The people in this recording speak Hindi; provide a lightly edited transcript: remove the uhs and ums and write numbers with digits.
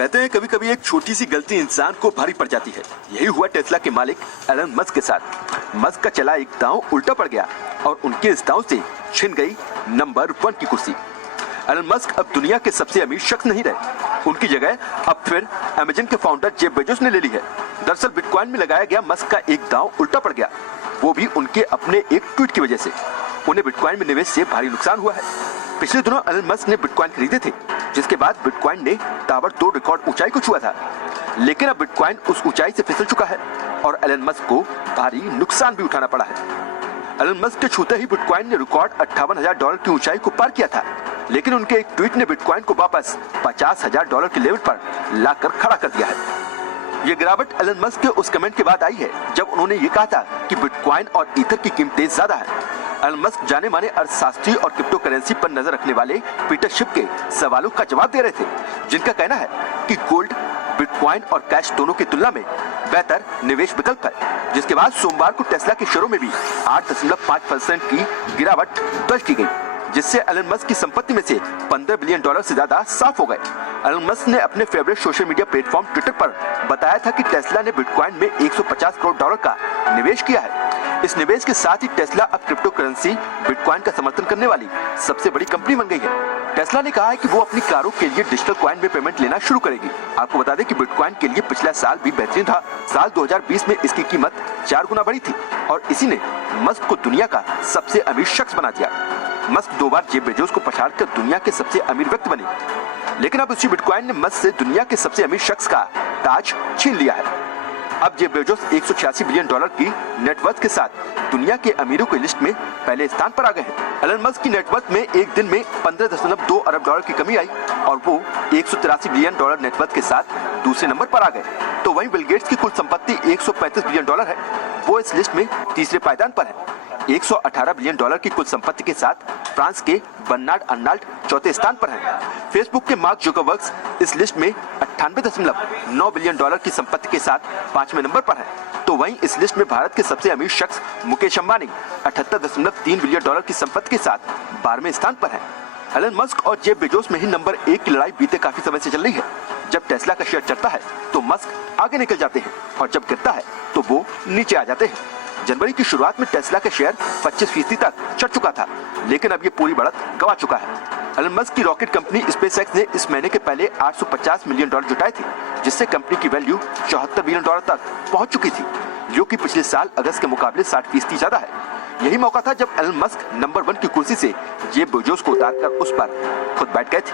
कहते हैं कभी कभी एक छोटी सी गलती इंसान को भारी पड़ जाती है। यही हुआ टेस्ला के मालिक एलन मस्क के साथ। मस्क का चला एक दांव उल्टा पड़ गया और उनके इस दांव से छिन गई नंबर 1 की कुर्सी। एलन मस्क अब दुनिया के सबसे अमीर शख्स नहीं रहे। उनकी जगह अब फिर अमेजन के फाउंडर जेफ बेजोस ने ले ली है। दरअसल बिटकॉइन में लगाया गया मस्क का एक दांव उल्टा पड़ गया, वो भी उनके अपने एक ट्वीट की वजह से। उन्हें बिटकॉइन में निवेश से भारी नुकसान हुआ है। पिछले दिनों एलन मस्क ने बिटकॉइन खरीदे थे, जिसके बाद बिटकॉइन ने ताबड़तोड़ रिकॉर्ड ऊंचाई को छुआ था। लेकिन अब बिटकॉइन उस ऊंचाई से फिसल चुका है और एलन मस्क को भारी नुकसान भी उठाना पड़ा है। एलन मस्क के छूते ही बिटकॉइन ने रिकॉर्ड $58,000 की ऊंचाई को पार किया था, लेकिन उनके एक ट्वीट ने बिटकॉइन को वापस $50,000 के लेवल पर लाकर खड़ा कर दिया है। ये गिरावट एलन मस्क के उस कमेंट के बाद आई है जब उन्होंने ये कहा था कि बिटकॉइन और ईथर की कीमतें ज्यादा है। एलन मस्क जाने माने अर्थशास्त्री और क्रिप्टो करेंसी पर नजर रखने वाले पीटर शिप के सवालों का जवाब दे रहे थे, जिनका कहना है कि गोल्ड, बिटकॉइन और कैश दोनों की तुलना में बेहतर निवेश विकल्प है। जिसके बाद सोमवार को टेस्ला के शेयरों में भी 8.5% की गिरावट दर्ज की गई, जिससे एलन मस्क की संपत्ति में से $15 बिलियन से ज्यादा साफ हो गए। एलन मस्क ने अपने favourite social media platform Twitter पर बताया था कि टेस्ला ने बिटकॉइन में $150 करोड़ का निवेश किया है। इस निवेश के साथ ही टेस्ला अब क्रिप्टो करेंसी बिटकॉइन का समर्थन करने वाली सबसे बड़ी कंपनी बन गई है। टेस्ला ने कहा है कि वो अपनी कारों के लिए डिजिटल कॉइन में पेमेंट लेना शुरू करेगी। आपको बता दें कि बिटकॉइन के लिए पिछला साल भी बेहतरीन था। साल 2020 में इसकी कीमत 4 गुना बढ़ी थी और इसी ने मस्क को दुनिया का सबसे अमीर शख्स बना दिया। मस्क 2 बार जेफ बेजोस को पछाड़कर दुनिया के सबसे अमीर व्यक्ति बने, लेकिन अब उसी बिटकॉइन ने मस्क से दुनिया के सबसे अमीर शख्स का ताज छीन लिया है। अब जेफ बेजोस $186 बिलियन की नेटवर्थ के साथ दुनिया के अमीरों की लिस्ट में पहले स्थान पर आ गए हैं। एलन मस्क की नेटवर्थ में एक दिन में $15.2 अरब की कमी आई और वो $183 बिलियन नेटवर्थ के साथ दूसरे नंबर पर आ गए। तो वहीं बिल गेट्स की कुल संपत्ति $135 बिलियन है, वो इस लिस्ट में तीसरे पायदान पर है। $118 बिलियन की कुल संपत्ति के साथ फ्रांस के बर्नार्ड अर्नाल्ड चौथे स्थान पर हैं। फेसबुक के मार्क जुकरबर्ग इस लिस्ट में $98.9 बिलियन की संपत्ति के साथ 5वें नंबर पर हैं। तो वहीं इस लिस्ट में भारत के सबसे अमीर शख्स मुकेश अंबानी $78.3 बिलियन की संपत्ति के साथ 12वें स्थान पर हैं। एलन मस्क और जेफ बेजोस में ही नंबर 1 की लड़ाई बीते काफी समय से चल रही है। जब टेस्ला का शेयर चढ़ता है तो मस्क आगे निकल जाते हैं और जब गिरता है तो वो नीचे आ जाते हैं। जनवरी की शुरुआत में टेस्ला का शेयर 25% तक चढ़ चुका था, लेकिन अब ये पूरी बढ़त गंवा चुका है। एलन मस्क की रॉकेट कंपनी स्पेसएक्स ने इस महीने के पहले $850 मिलियन जुटाए थे, जिससे कंपनी की वैल्यू $74 बिलियन तक पहुंच चुकी थी, जो कि पिछले साल अगस्त के मुकाबले 60% ज्यादा है। यही मौका था जब एलन मस्क नंबर 1 की कुर्सी से जेफ बेजोस को उतारकर उस पर खुद बैठ गए थे।